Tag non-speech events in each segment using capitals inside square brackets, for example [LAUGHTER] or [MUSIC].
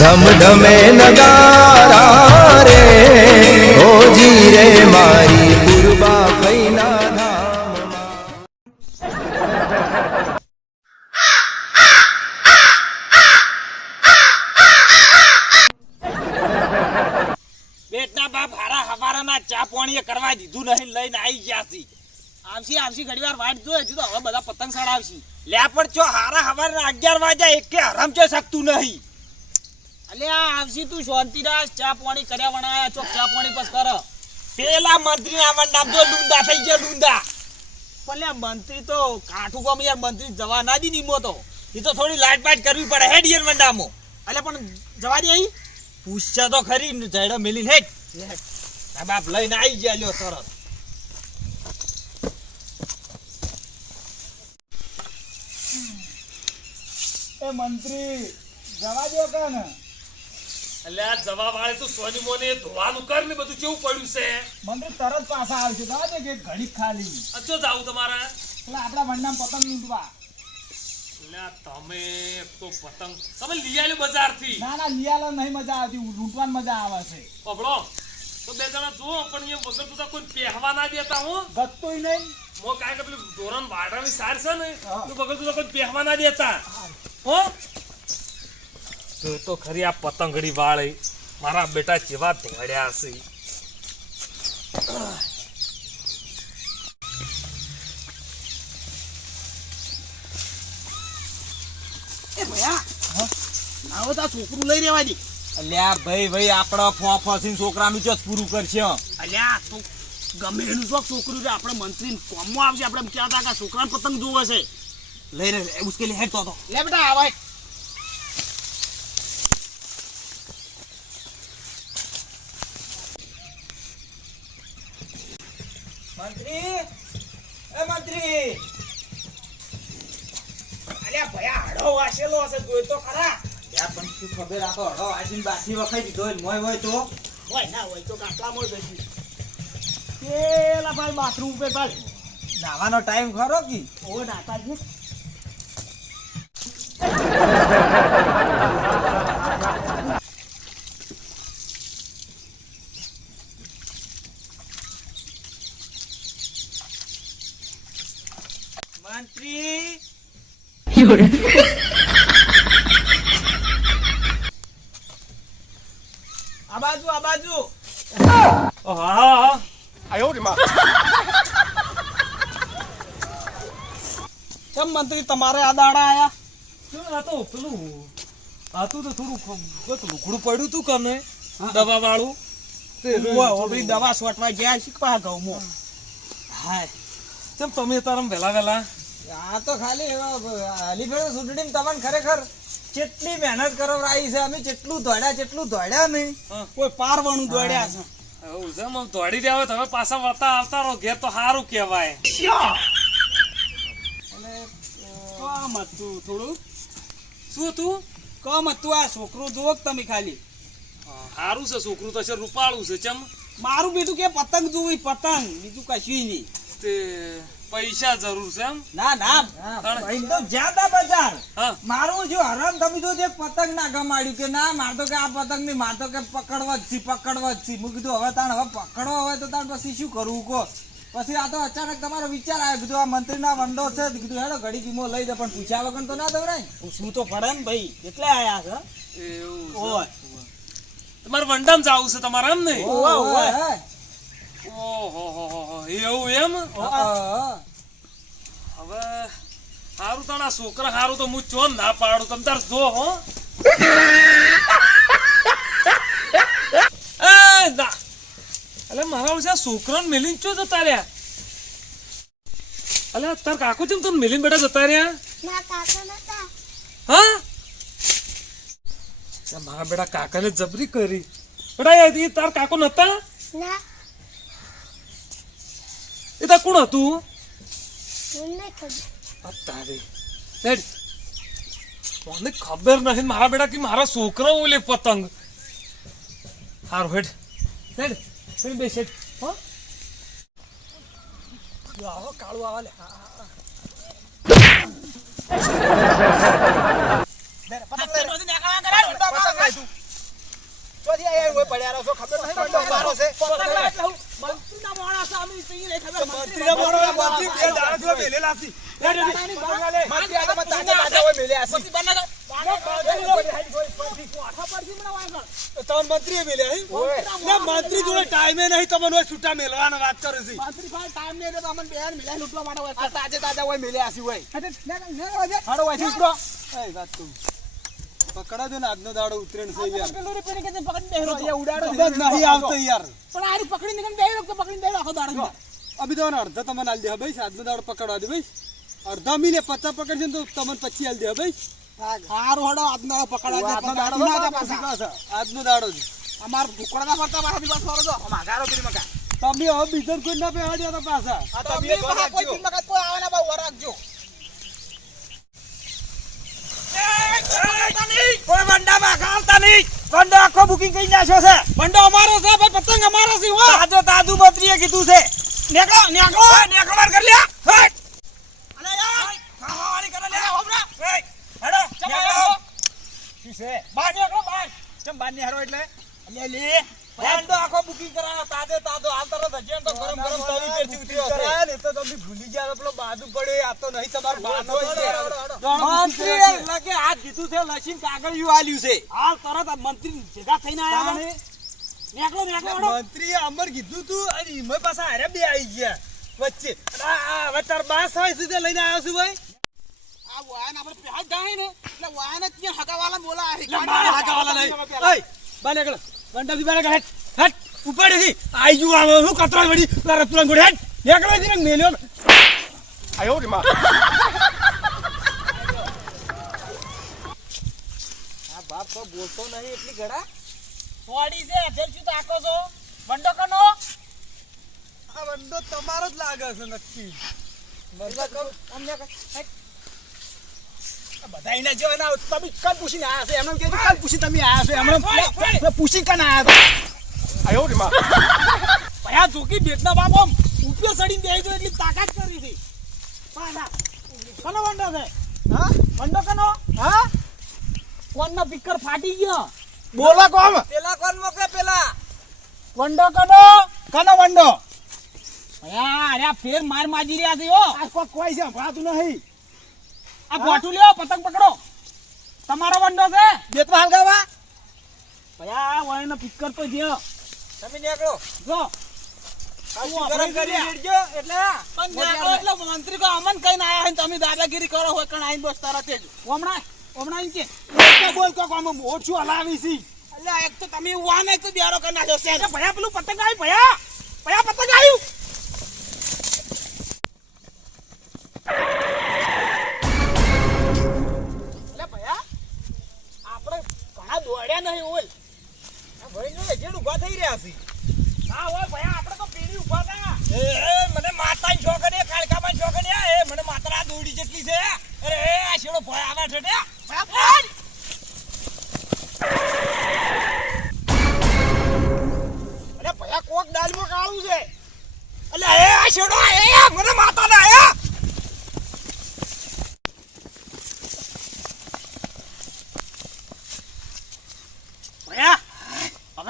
ધમ ધમે નગારા રે હોજી રે મારી પૂર્વા ફૈના બેટના બાપ હારા હવારાના ચા પાણીએ કરવા દીધું નહીં લઈને આવી ગયા છે. આવશી આવશી ઘડી વાર વાટ જોઈ હજુ તો હવે બધા પતંગ સડાવશી લે પણ ચો હારા હવારના અગિયાર વાગ્યા એકે હરામ ચો શકતું નહીં. અલે આવશી તું શાંતિરાજ ચા પાણી કર્યા વણાયા ચોક ચા પાણી પસ કર. પેલા મંત્રી ના નામ તો ડુંડા થઈ ગયા ડુંડા. પણ મંત્રી તો કાઠું કોમ યાર મંત્રી જવા ના દી નીમો તો. એ તો થોડી લાઈટ બાઈટ કરવી પડે હે ડિયર મંડામો અલે પણ જવા દે અહીં. પૂછ્યા તો ખરી જડો મેલી આ બાપ લઈને આવી ગયા લ્યો તરત. એ મંત્રી જવા દો કે ને એટલે આ જવાબ આવે તો સોની મોને ધોવાનું કર ને બધું કેવું પડ્યું છે? મંત્રી તરત પાછા આવશે કે ઘડી ખાલી. અચો જાવું તમારે? એટલે આપણા વંડામ પતંગ લૂંટવા. તમે તો પતંગ તમે લઈ બજારથી ના ના લીયાલો નહીં મજા આવતી લૂંટવાની મજા આવે છે. પકડો તો બે જણા જુઓ પણ એ વગર તો કોઈ પહેવા ના દેતા હું. ગતતોય નહીં. મો કાંઈ કે પેલું ધોરણ વાડાની સાર છે ને. તો વગર તો કોઈ પહેવા ના દેતા. હો? તો તો ખરી આ પતંગડી વાળી. મારા બેટા જેવા ધોળ્યા હશે છોકરું લઈ રેવા દે. અલ્યા ભાઈ ભાઈ આપડા ફોફસીન છોકરાનું જ પૂરું કરશે અલ્યા તો ગમે એનું શોખ છોકરું છે આપણે મંત્રી કોમમાં આવશે આપણે ક્યાં તા કે છોકરાને પતંગ જોવે છે. લઈ રે ઉશ્કેલી હેડ તો તો લે બેટા આવાય મંત્રી એ મંત્રી અલ્યા ભયા હાડો વાસેલો હશે જોઈ તો ખરા. યા પણ શું ખબર આ હડો આજીને બાસી વખાઈ દીધો હોય મોય હોય તો. હોય ના હોય તો કાટલામાં બેસી. પેલા ભાઈ બાથરૂમ પે ભાઈ. નાવાનો ટાઈમ ખરો કે? ઓ નાતા છે મંત્રી આ બાજુ આ બાજુ હા હા કેમ તમારે આ દાડા આયા? શું આ તો પેલું આ તો થોડું ખ- પડ્યું તું કને દવા વાળું ઓબરી દવા છોટવા ગયા શીખવા ઘઉંમાં હાય. કેમ તમે તારમ વેલા વેલા આ તો ખાલી અલીફેડ સુટડી તમને ખરેખર કેટલી મહેનત કરાવરાઈ છે અમે જેટલું દોડ્યા જેટલું દોડ્યા નહીં. કોઈ પારવાનું દોડ્યા છે. દોડી રહ્યા તમે પાછા વળતા આવતા રહો ઘેર તો સારું કહેવાય. કમ હતું થોડું. શું તું કમ હતું આ છોકરું જુઓ તમે ખાલી. સારું છે છોકરું તો છે રૂપાળું છે ચમ. મારું બીજું કે પતંગ જોવી પતંગ. બીજું કશું નહીં. તે પૈસા જરૂર છે એમ? ના ના. તો જ્યાદા બજાર. મારું જો હરામ તમે તો જે પતંગ ના ગમાડ્યું કે ના માર તો કે આ પતંગ નહીં માર તો કે પકડવા જ છી પકડવા જ છી. મૂકી કીધું હવે તાણ હવે પકડવા હોય તો તાણ પછી શું કરવું કહો. પછી આ તો અચાનક તમારો વિચાર આવ્યો. કીધું આ મંત્રીના વંડો છે. કીધું હેડો ઘડી કિંમો લઈ દે. પણ પૂછ્યા વગર તો ના દવરાય પૂછવું તો પડે ને ભાઈ? એટલે આયા છે. ઓય. તમારે વંડમ જવું છે તમારે એમ ને ઓવે, ઓવે. ઓહો હો હો હો. એવું એમ? હવે સારું તાણા છોકરા સારું તો હું ચોન ના પાડું. તમ તાર જો હો. [LAUGHS] ના. અલે મારા ઓછા છોકરાને મેલીને ચો જતા રહ્યા? અલે તાર કાકો છે તને મેલીને બેટા જતા રહ્યા? હા? મારા બેટા કાકાને જબરી કરી. બેટા એ તાર કાકો નતા? એ તાર કોણ હતું? તારે. મને ખબર નથી મારા બેટા કે મારા છોકરા ઓલે પતંગ. હારું હેડ. લેડ પેલી બેસે હો? આવો કાળું આવા લે. [LAUGHS] ખબર મંત્રી બંડો મારો છે. અમે ઈ મંત્રી ખબર. મંત્રીના મારો મંત્રી બે દાડા છે દાદાની બગાડે. મંત્રી જોડે ટાઈમે નહીં તમને છૂટા મેલવાનો વાત કરે છે. મંત્રી ભાઈ ટાઈમ નહીં તો અમને બેન મિલાઈ લૂંટવા માટે હોય. તાજે તાજા હોય મેલ્યા છે હોય એટલે ને- ને રોજે. હાડો વાંચી ઉપડો. એ વાત કહું પકડા દે ને આજનો દાડો ઉતરેણ છે યાર. પેલું રીપેરી કે તે પકડીને બેહી રહ્યો. નહીં આવતો યાર. પણ આરી પકડી ને નીકળીને બેહી રહ્યો કે પકડીને આખો દાડો. અભી તો અડધા તમને આલ દે ભાઈ આજનો દાડો પકડવા દે ભાઈ. અડધા મિલે પચાસ પકડશે તો તમને પછી આલ દે ભાઈ હારું હડો આજનો દાડો પકડવા દે. આજનો દાડો છે દે પાછા. પાછા. આજનો દાડો અમાર ભૂકડાના ફરતા પાછા દિવસ વાળો જો. અમાર ગારો પીરી મકા. તમે હવે બીજર કોઈ ના બેહાડ્યા હતા પાછા તમે પાછા કોઈ મકા કોઈ આવે ના બા રાખજો. કોઈ નહીં આખો બુકિંગ કરી નાખ્યો છે બંડો અમારો છે ભાઈ પતંગ અમારો છે હો. તાજો બત્રીએ કીધું છે નેકળો નેકળો નેકળો કરી લ્યા હટ અલે યાર. ખાવા વાળી કરે લે અરે હોભરા. હે હેડો ચમ નેકળો આવ્યો? શું છે? બહાર નીકળો બહાર. ચમ બારની હેડો એટલે લે! લે બંડો આખો બુકિંગ કરાયો તાજો તાજો. હાલ તરત હજી તો ગરમ ગરમ તવી પરથી ઉતરી જશે કરાયા તો તમે ભૂલી ગયા પેલો બાજુ પડે આ તો નહીં તમારો બાનો મંત્રી એટલે કે હાથ દીધું છે લસીન કાગળિયું આલ્યું છે. હાલ તરત મંત્રી ભેગા થઈને આયા નેકળો નેકળો હેડો. મંત્રીએ અમર કીધું તું અને ઈમાં પાછા હારે બે આવી ગયા. વચ્ચે. આ બાસ હોય સુધી લઈને આવ્યો છું ભાઈ. વાયન આપણે પહેલ જાય ને એટલે વાયન જ ત્યાં હગાવાલા બોલા હે. મારે હાકાવાલા નહીં. ઓય, બાર નીકળો. બંડાથી બાર નીકળ, હેટ, હેટ, ઉપાડેથી. આઈ ગયું આમ, હું કતરાઈ વળી, પેલા રતુલાને ગોળે, હેટ, નીકળો છે ને, મેલ્યો. આ બાપ તો બોલતો નહીં એટલી ગળા થોડી છે, અધેર શું તાકો છો? બંડો કનો? આ બંડો તમારો જ લાગે છે નક્કી અમને હેટ. બધા એના જેવા ના તમે કાલ પૂછીને આવ્યા છો, એમને કહેજો, કાલ પૂછીને તમે આયા છો, એમને પૂછીને કાન આયા છો. ભાઈ, આ જોકી ભેટના બાપ આમ ઉપિયો ચડીને બેહી ગયો એટલી તાકાત કરી હતી. પાછા. કનો છે? હા? કનો? હા? ફાટી ગયો બોલો કોમ પેલા કોણ મોકલે પેલા વંડો કનો કનો વંડો અયા અરે ફેર માર માજી રહ્યા છે હો આ કોઈ કોઈ છે સંભળાતું નહીં આ ગોઠું લ્યો પતંગ પકડો. તમારો વંડો છે. બે તો હાલ ગાવા. ભયા વયનો પીકર તો જ્યો તમે નીકળો. જો. આ ગરમ કરી રેડજો એટલે પણ નીકળો એટલે મંત્રી કો અમન કઈને આયા તમે દાદાગીરી કરો હોય કણ આઈને બસ હમણાં હમણાં કે કોમ ઓછું હલાવી છી. એટલે એક તો તમે વાને તો બેરો કરી નાખ્યો છે ભયા પેલું પતંગ આવ્યું ભયા. ભયા પતંગ આવ્યું.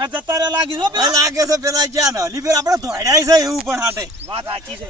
જતા રે લાગી છો પેલા. લાગે છે પેલા ક્યાં ને. હલી ફેર આપણે દોડ્યા છે એવું પણ હાટે વાત સાચી છે.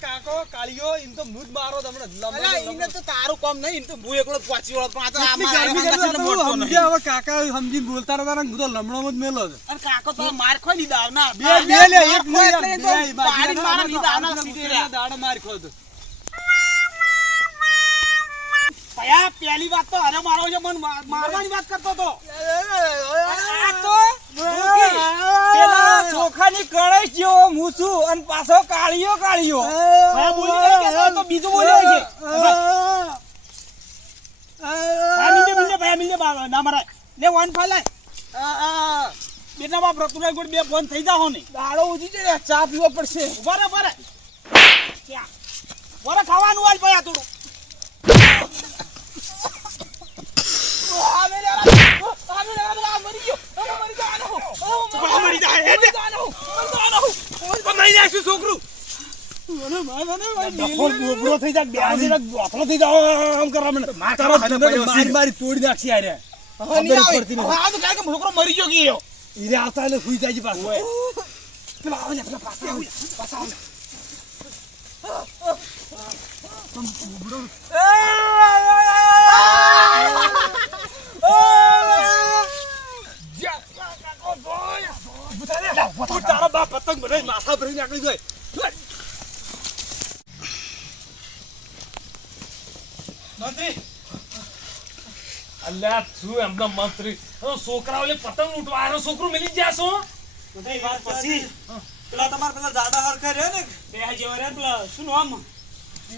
કાકો કાળિયો એમ તો મૂજ મારો તમને અલા ઈને તો તારું કામ નહીં ઈને તો હું એકલો પહોંચી વળો પણ આ તો એટલી આમાં ગરમી આયા કરતા હંગાથીને મોટો તું નહીં. સમજ્યા હવે કાકા સમજીને બોલતા રહેતા હું તો લમણો જ મેલો છે કાકો તો માર ખોઈ લીધા આવના. બે બે લે એક માર નહીં ખોઈ યાર, એટલે બે તો બાજરીના પાડીને મારા તો લીધા આવના આગલા સીધે કૂતરાના રહ્યા. દાડો માર ખો તો. પહેલી વાત તો અરે મારો છે મન મારવાની વાત કરતો તો આ તો પેલા ચોખાની કળશ જેવો અને પાછો કાળીયો કાળીયો. બોલી તો બીજું બોલ્યો છે. ના મારા લે વન ફાલાય. બેટા બાપ બે ફોન થઈ જાઓ ને. દાડો ઉધી જાય ચા પીવો પડશે. ઊભા રે ઊભા રે ખાવાનું હાલ ભયા થોડું આવે રે આવે રે આવે રે આ મરી ગયો આ મરી આ મરી જાય, હે મરી મરી નાખ્યું છોકરું મને માર મને ડફોર બોબડો થઈ જા બે આજી ના બોથલો થઈ જા આમ કરવા મને તારો ખાને ધંધો તો આરે તારા બાપ પતંગ મને માથા ભરી નાખી જાય મંત્રી અલ્યા શું એમના મંત્રી. છોકરાઓ પતંગ ઉઠવા આનો છોકરો મિલી ગયા છો? બધાય વાત પછી. પેલા તમાર પેલા જાડા હરખા રહ્યો ને? બે જેવા રે પેલા શું નામ?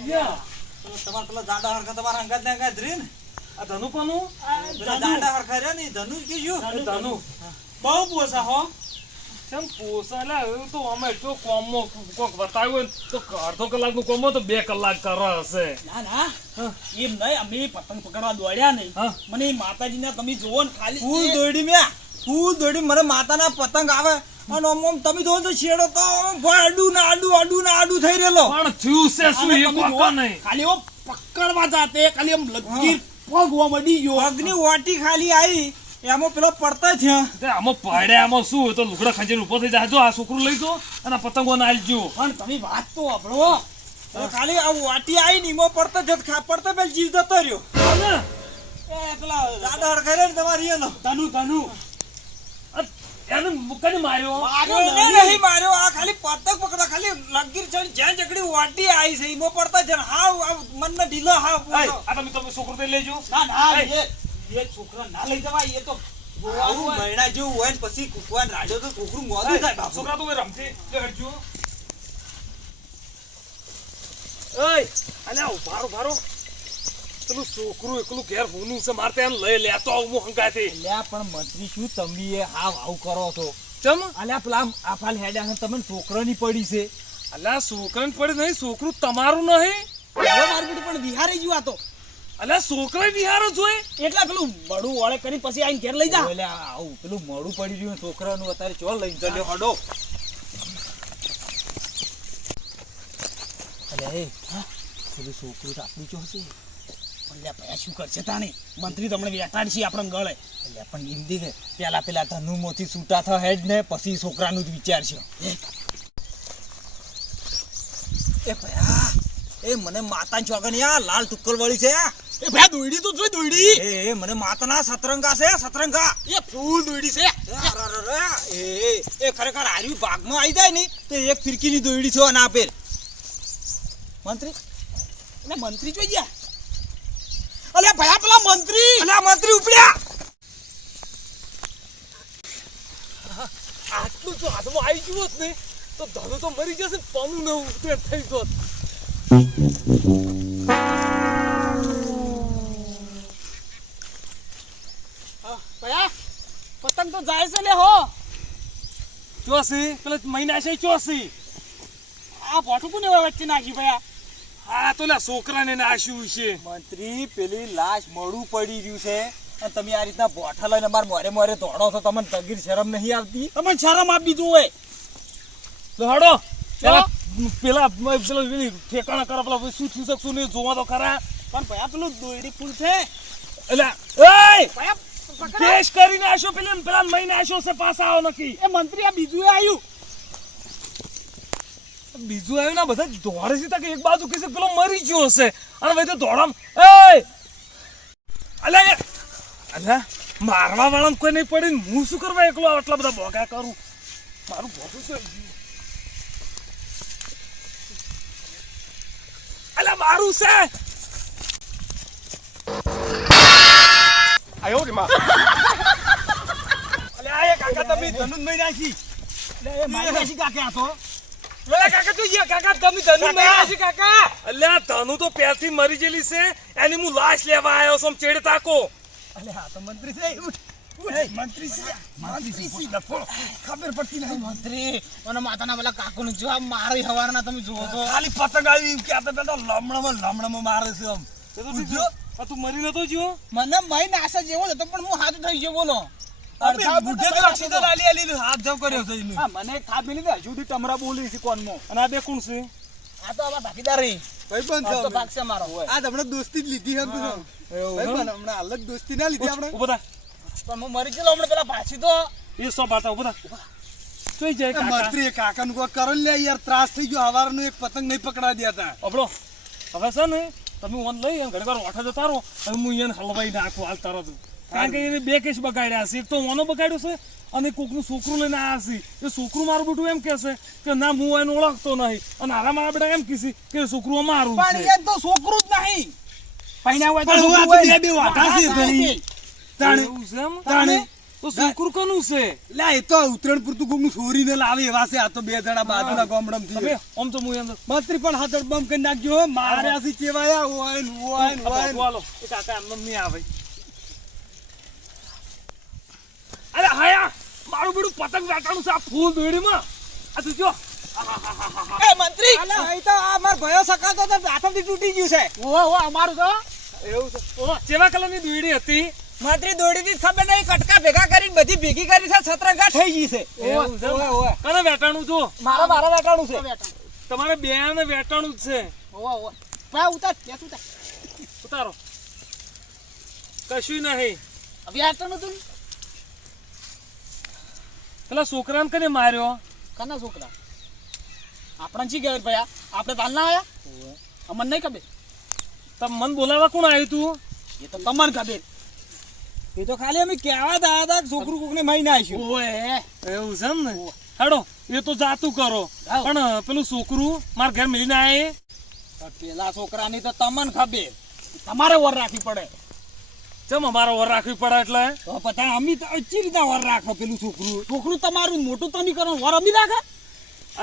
યા, પેલા તમારા પેલા જાડા હરખા તમારા અંગાત ને અંગાત રે ને? આ ધનુ કોનું પેલા જાડા હરખા રહ્યો ને ધનુ કે શું ધનુ બહુ પોસા હો. કેમ પોસા એવું તો અમે તો કોમો કોક બતાવ્યું તો અડધો કલાકનું કોમો તો બે કલાક કરે હશે ના ના એમ નહીં અમે પતંગ પકડવા દોડ્યા નહીં. મને માતાજીના તમે જોવો ને ખાલી ફૂલ દોડી મ્યા ફૂલ દોડી મને માતાના પતંગ આવે અને તમે જોવો તો શેડો તો આડું ના આડું આડું ના આડું થઈ રહેલો પણ થયું છે શું એ કોકો નહીં ખાલી એવો પકડવા જાતે ખાલી એમ લગીર પગવા મળી ગયો પગની વાટી ખાલી આવી એમાં પેલો પડતા થયા. આમાં પડ્યા આમાં શું તો લુગડા ખંજેર ઊભો થઈ જાય. જો આ છોકરું લઈ જો અને પતંગો ના આલજો. પણ તમે વાત તો આપણો ખાલી આ વાટી આવી ને એમાં પડતા જત ખા પડતા પેલ જીવ જતો રહ્યો. પેલા દાદા રહ્યા ને તમારી એનો ધનુ ધનુ. એને મુકાને માર્યો. માર્યો નહીં. માર્યો. આ ખાલી પતંગ પકડા ખાલી લગીર છે જ્યાં જકડી વાટી આવી છે એમાં પડતા છે હા મન ને મનને ઢીલો હા આ તમે તમે છોકરો લઈ લેજો ના ના. એ છોકરા ના લઈ જવાય એ તો આવું મહિના જેવું હોય ને પછી કુકવાન રાડ્યો તો કુકરું મોઢું થાય બાપુ. છોકરા તો કોઈ રમતી લે હટજો ઉભારો ઉભારો પેલું છોકરું એકલું ઘેર હોનું છે મારે ત્યાં લઈ લેતો આવું હું અલ્યા પણ મંત્રી શું તમે હાવ આવું કરો છો? ચમ? અલ્યા પેલા આફાલ હેડ્યા તમને છોકરાની પડી છે. અલ્યા છોકરાને પડે નહીં છોકરું તમારું નહીં. હવે મારું પણ વિહારી ગયું આ તો. અલ્યા છોકરા વિહાર જ એટલા પેલું બડું વળે કરી પછી આઈને ઘેર લઈ જા. ઓલે આવું પેલું મળું પડી રહ્યું છોકરાનું અત્યારે ચો લઈ ચાલ્યો? હડો. અલે એ પેલું છોકરું તો આપણું ચો હશે? અલ્યા પૈસા શું કરશે તાણી? મંત્રી તમને વેટાડ છે આપણે ગળે. અલ્યા પણ હિન્દી દેખે પેલા પેલા ધનુમાંથી છૂટા થા હેડ ને પછી છોકરાનું જ વિચાર છે એ ભયા એ મને માતા ચોગન આ લાલ ટુક્કર વાળી છે એ ભાઈ દોયડી તો જોઈ દોયડી. એ મને માતાના સતરંગા છે સતરંગા. એ ફૂલ દોયડી છે. એ એ, ખરેખર હાર્યું ભાગમાં આવી જાય ને તો એક ફિરકીની દોયડી છે અને આપેલ મંત્રી? એટલે મંત્રી જોઈ ગયા? અલ્યા ભયા પેલા મંત્રી! અલે મંત્રી ઉપડ્યા! આટલું જો હાથમાં આવી ગયું હોત ને તો ધનુ તો મરી જશે ને નવું થઈ જોત પતંગ તો જાય છે લે હો. ચોસી પેલા મહિના છે ચોસી. આ ભોટું કોને વચ્ચે નાખી ભયા? હા તો લે છોકરાને નાશ્યું છે. મંત્રી પેલી લાશ મોડું પડી રહ્યું છે. અને તમે આ રીતના બોઠા લઈને અમાર મોરે મોરે દોડો છો તમને તગીર શરમ નહીં આવતી? તમને શરમ આપી દીધું દોડો હડો પેલા પેલા પેલા ઠેકાણા કરો પેલા શું થઈ શકશું નહીં જોવા તો ખરા. પણ ભયા પેલું દોયડી ફૂલ છે. એટલે કેશ કરીને આશો પેલી પેલા મહિને આશો છે પાછા આવો નક્કી. એ મંત્રી આ બીજું આવ્યું બીજું આવ્યું ના બધા દોડે છે કે એક બાજુ કહેશે પેલો મરી ગયો હશે. અને ભાઈ તો દોડામ. એ અલે અલે અલ્યા મારવા વાળા કોઈ નહીં પડી હું શું કરવા એકલો આટલા બધા ભોગા કરું? મારું ભોગું શું? અલ્યા મારું છે. અલ્યા એ કાકા તમે ધનુન મહી નાખી. લે એ મારી નાખી કાકા તો. પેલા કાકા તો યા કાકા તમે ધનુ માર્યા કાકા. અલ્યા ધનુ તો પહેલથી મરી ગયેલી છે. એની હું લાશ લેવા આવ્યો છું તાકો. અલ્યા આ તો મંત્રી છે ખબર પડતી નહીં. મંત્રી અને માતાના પેલા કાકુને જો આ મારી હવારના તમે જુઓ તો ખાલી પતંગ આવી એમ કહેતા પેલા લમણામાં લમણામાં મારે છે આમ તે તો બીજો આ તું મરી નતો જ્યો મને મહી નાસા જેવો હતો પણ હું હાથ થઈ ગયો બોલો. અડધા બુઢે તો ઓક્સિજન આલી આલી હાથ જવ કર્યો છે મને ખાધ મિલી દે હજુ ટમરા બોલી છે કોનમાં અને આ બે કોણ છે? આ તો અમારા ભાગીદાર. રહી ભાઈબંધ આ તો છે ભાગ છે મારો આ તો હમણાં દોસ્તી જ લીધી હમણાં અલગ દોસ્તી ના લીધી આપણે. પણ હું મરી ગયેલો હમણાં પેલા ભાસી તો. એ સો બાટા ઊભા થા. જોઈ જાય એ કાકા. નું કોઈ કરો લે યાર ત્રાસ થઈ ગયો હવારનું એક પતંગ નહીં પકડા દેતા. અબળો હવે છે ને તમે ઓન લઈ અને ઘડી વાર ઓઠા જતા રહો હવે હું એને હલવાઈ નાખું હાલ તરત કારણ કે એને બે કેસ બગાડ્યા છે. એક તો ઓનો બગાડ્યો છે અને કોકનું છોકરું લઈને આવ્યા છે. એ છોકરું મારું બેટું એમ કહેશે કે ના હું એને ઓળખતો નહીં. અને હારા મારા બેટા એમ કહેશે કે છોકરું મારું પણ એ તો છોકરું જ નહીં. પૈણા હોય તો. બે બે વાટા છે. તાણે એવું છે એમ? તાણે તો છોકરું કોનું છે. લે એ તો ઉત્તરાયણ પૂરતું કોકનું ચોરીને લાવે એવા છે. આ તો બે જણા બાજુના ગામડામાંથી તમે આમ તો હું અંદર મંત્રી પણ હાથડ બમ કરી નાખજો હો. માર્યા છે હોય ને હોય ને હોય ને. એ કાકા એમને નહીં આવે. અરે હાયા! મારું બેડું પતંગ વેટાણું છે આ ફૂલ દોડીમાં આ તું જો. એ મંત્રી! અલા, તો આ મારો ભયો સકાતો તો હાથમાંથી તૂટી ગયું છે. ઓ અમારું તો. એવું છે. ઓહ, કેવા કલરની દોડી હતી? મંત્રી દોડીથી ખબર નહીં કટકા ભેગા કરીને બધી ભેગી કરી છે છત્રંગા થઈ ગઈ છે. કને વેટાણું છું મારા મારા વેટાણું છે. તમારે બે ને વેટાણું જ છે. ઓવા ઓવા. પા ઉતાર કે ઉતાર. ઉતારો. કશું નહીં. વેટાણું તું. પેલા છોકરાને કને માર્યો? કના છોકરા? આપણા જી ગયા ભાઈ આપણે તાલ ના આવ્યા અમને નહીં ખબર. તમ મન બોલાવા કોણ આવ્યું તું? એ તો તમને ખબર. એ તો ખાલી અમે કહેવા દા હતા કે છોકરું કોકને મારીને આવીશું ઓએ એવું છે ને? હેડો એ તો જાતું કરો. પણ પેલું છોકરું મારા ઘર મિલીને ના પેલા છોકરાની તો તમને ખબર. તમારે વર રાખવી પડે. ચમ અમારો વર રાખવી પડે એટલે? તો પછી અમી તો અચી રીતે વર રાખો પેલું છોકરું. છોકરું તમારું મોટું તો નહીં કરો. વર અમી રાખે?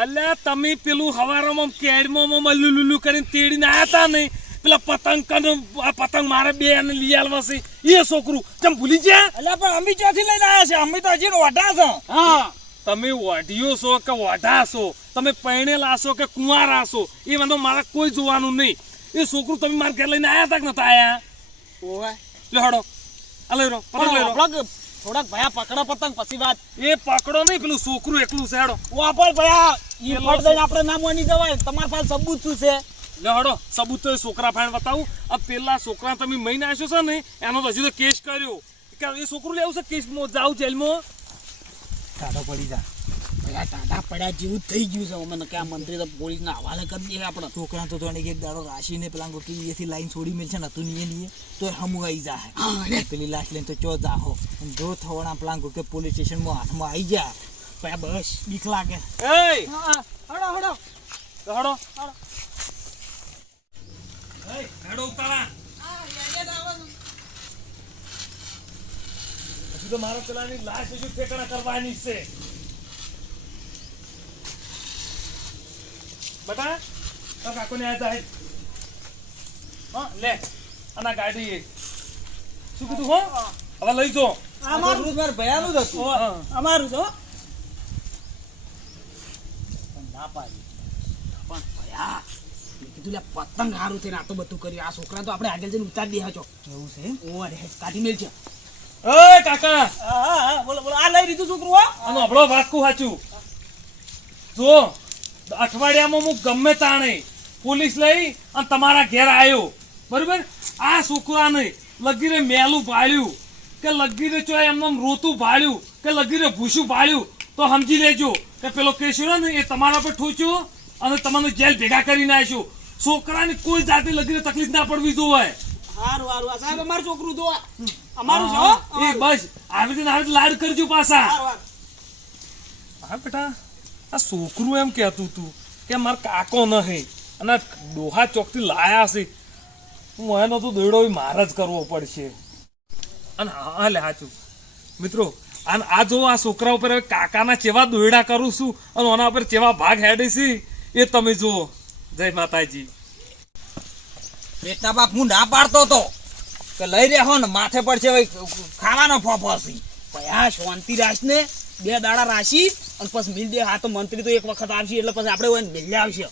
અલ્યા તમે પેલું હવારોમાં કેડમાં મલ્લુ લુલુ કરીને તેડીને આવ્યા હતા નહીં. પેલા પતંગ કને આ પતંગ મારે બે ને લઈ આલવા છે. એ છોકરું ચમ ભૂલી ગયા? એટલે પણ અમે ચોથી લઈને આવ્યા છે? અમે તો હજી ઓઢા છો. હા તમે ઓઢિયો છો કે ઓઢા છો? તમે પૈણેલા છો કે કુંવારા છો? એ વાંધો મારે કોઈ જોવાનું નહીં. એ છોકરું તમે મારા ઘેર લઈને આવ્યા હતા કે નતા આયા? ઓહે લે હડો. આ લઈ રો પતંગ થોડાક ભયા પકડો પતંગ પછી વાત. એ પકડો નહીં પેલું છોકરું એકલું છે હેડો. વાપર ભયા ઈ પેલો ફળ દઈને આપણે ના મોની જવાય. તમારા પાસે સબૂત શું છે? લે હડો સબૂત તો છોકરા ફાઈન બતાવું. આ પેલા છોકરા તમે મહિને આવ્યો છે ને એનો તો હજુ તો કેસ કર્યો. કે એ છોકરું લેવું છે કેસમાં? જાવ જેલમાં. ટાઢો પડી જા. પેલા ટાઢા પડ્યા જેવું થઈ ગયું છે. મને કે આ મંત્રી તો પોલીસના હવાલે કરી દે આપણે. છોકરા તો તોને એક દાડો રાશીને પેલા ગોકી એથી લાઈન છોડી મેલ છે ને તું નીએ નીએ તો હમુ આવી જા પેલી લાશ લઈને તો ચો જાહો. જો થવાના પેલા ગોકે પોલીસ સ્ટેશનમાં હાથમાં આવી જા બસ બીક લાગે. એ હડો હડો. હડો. એ, હેડો ઉતારા હજુ તો મારો પેલાની લાશ હજુ ઠેકાણા કરવાની છે. બટા તારા કાકોને આ જાય હા લે આના ગાડી શું કીધું હો? હવે લઈ જો. અમારું મારા ભયાનું જ હતું. અમારું જો ના પાડી. પણ ભયા કીધું પતંગ હારું થઈને આ તો બધું કર્યું. આ છોકરા તો આપણે આગળ જઈને ઉતારી દે છો. એવું છે ઓ અરે કાઢી મેલ છે ઓય કાકા. હા હા બોલો બોલો. આ લઈ લીધું છોકરું આનો આપણો વાકું સાચું જો અઠવાડિયામાં હું ગમે તાણે પોલીસ લઈ અને તમારા ઘેર આવ્યો બરોબર? આ છોકરાને લગીરે મેલું ભાળ્યું કે લગીરે જો એમને રોતું ભાળ્યું કે લગીરે ભૂસું ભાળ્યું તો સમજી લેજો કે પેલો કેસ ને એ તમારા પર ઠોચ્યો અને તમને જેલ ભેગા કરી આવ્યો છોકરાને કોઈ જાતે લગીને તકલીફ ના પડવી જોઈએ હારું હારું. આ સાહેબ અમારું છોકરું તો અમારું છે એ બસ. આવી રીતે આવી લાડ કરજો પાછા. હારું, હારું. હા બેટા. આ છોકરું એમ કહેતું તું કે મારા કાકો નહીં. અને ડોહા ચોકથી લાયા છે. હું એનો તો દોડો મારે જ કરવો પડશે. અને હા લે સાચું મિત્રો અને આ જો આ છોકરા ઉપર કાકાના ચેવા દોયડા કરું છું અને આના ઉપર ચેવા ભાગ હેડે છે એ તમે જુઓ. જય માતાજી. બેટા બાપ, હું ના પાડતો તો. કે લઈ રહ્યા ને, માથે પડશે છે ખાવાનો ફોફો છે ભયા શાંતિ રાખ ને બે દાડા રાશી, અને પછી મિલ દે, હા તો મંત્રી તો એક વખત આવશે, એટલે પછી આપણે મિલ આવશે.